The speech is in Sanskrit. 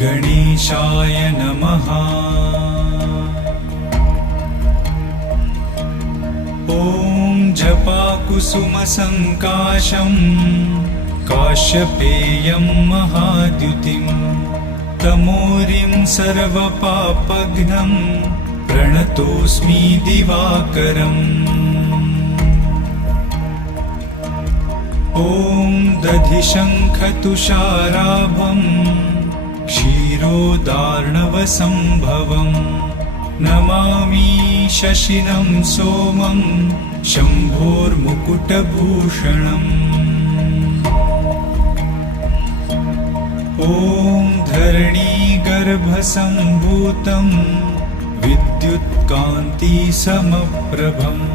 गणेशाय नमः। ॐ जपाकुसुमसङ्काशं काश्यपेयं महाद्युतिं तमोरिं सर्वपापघ्नं प्रणतोऽस्मि दिवाकरम्। ॐ दधिशङ्खतुषाराभं क्षीरोदार्णवसम्भवं नमामि शशिनं सोमं शम्भोर्मुकुटभूषणम्। ॐ धरणीगर्भसम्भूतं विद्युत्कान्तिसमप्रभम्